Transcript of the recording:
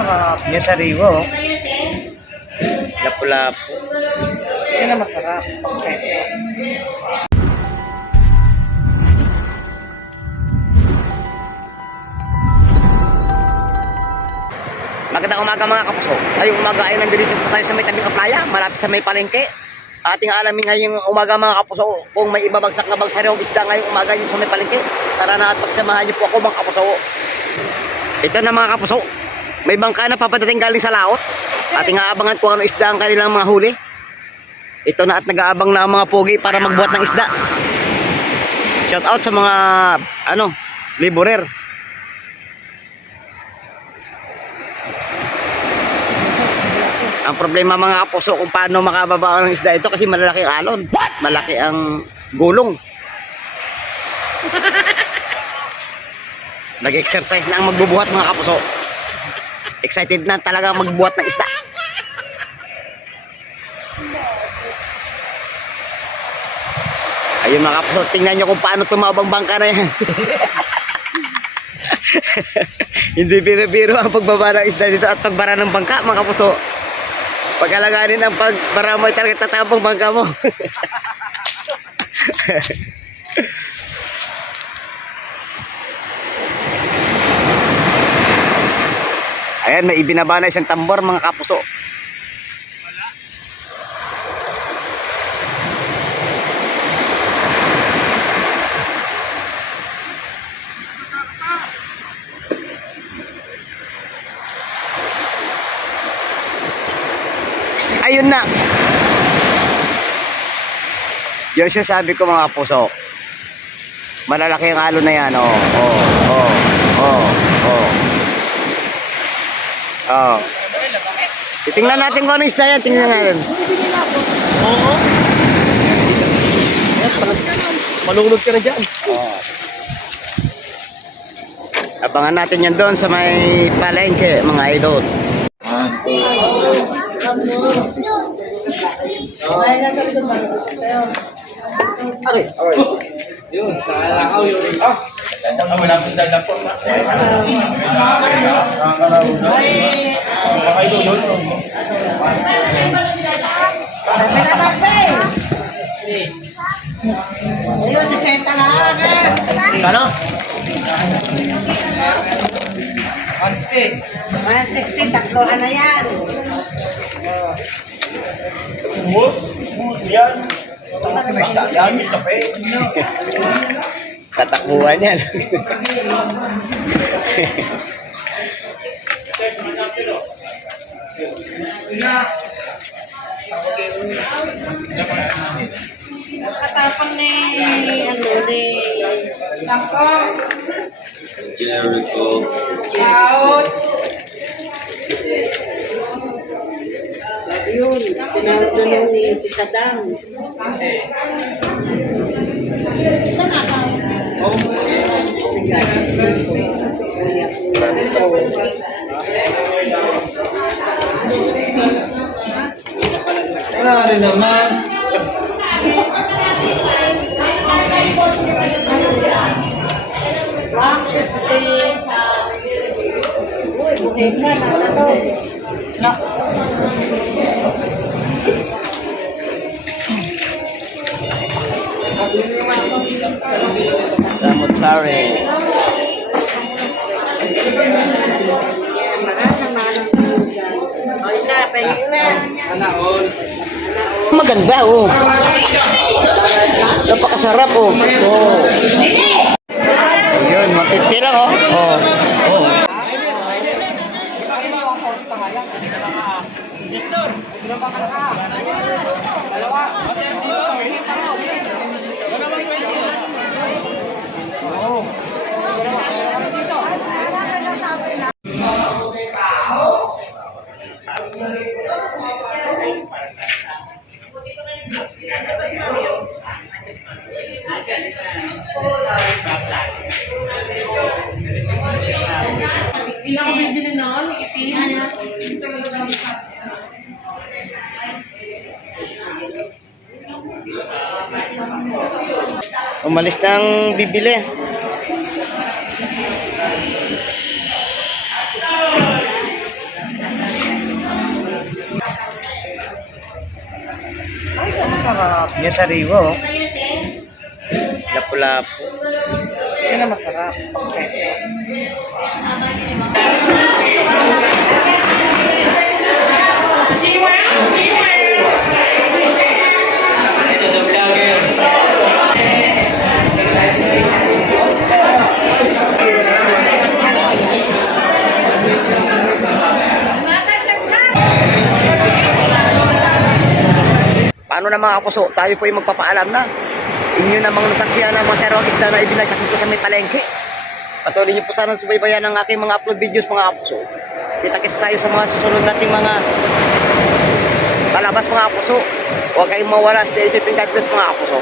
masarap. Yung sariwa, oh. Lapu-lapu. Yan na masarap. Pang peso. Magandang umaga mga kapuso. Ngayong umaga ay nandito po tayo sa may tabing playa, malapit sa may palengke. Ating alamin ngayong umaga mga kapuso kung may ibabagsak na bagsariwang isda ngayong umaga yung sa may palengke. Tara na at pagsamahan niyo po ako mga kapuso. Ito na mga kapuso. May bangka na papadating galing sa laot. Ating aabangan kung ano isda ang kanilang mga huli. Ito na at nag-aabang na ang mga pogi para magbuhat ng isda. Shout out sa mga laborer. Ang problema mga kapuso kung paano makababa ng isda ito kasi malalaki ang alon. Malaki ang gulong. Nag-exercise na ang magbubuhat mga kapuso. Excited na talaga magbuhat ng isda. Ayun mga kapuso, tingnan nyo kung paano tumabang bangka na yan. Hindi biro-biro ang pagbaba ng isda dito at pagbara ng bangka mga kapuso. Pag-alaganin ang pagbara mo, talaga tatabang bangka mo. Ayan, may ibinaba na isang tambor mga kapuso. Ayun na. Yun siya sabi ko mga kapuso. Malalaki ang alon na yan. Titingnan natin kung ano isda yan. Tingnan natin. Oo. Malulog ka na dyan. Abangan natin yan doon sa may palengke mga idol. Yun, nakalakaw yun. Wala pong dagat po. Ayun, 60 na agad. Kano? 160, tatloan na yan. Tatakbuhan yan. Nakatapang ni, Tangko. Generico. Out. Yun, pinarunong ni si Saddam. Wala rin naman. Uy, buhay na, natalog. No. Samutsari. O, isa, pwede isa. Maganda oh. Napakasarap oh. Ayun, mapipti lang oh. Hindi na ako bibili noon, itim. Umalis nang bibili. masarap. Yung sariwa, oh. Lapu-lapu. Yan ang masarap. Pang peso. Paano na mga kapuso? Tayo po ay magpapaalam na. Inyo namang nasaksiyan ng mga sarong isda na ibinagsak ko sa may palengke. Patuloy niyo po sana subaybayan ng aking mga upload videos mga kapuso. Kita-kits tayo sa mga susunod nating mga palabas mga kapuso. Huwag kayong mawala. Stay safe and God bless mga kapuso.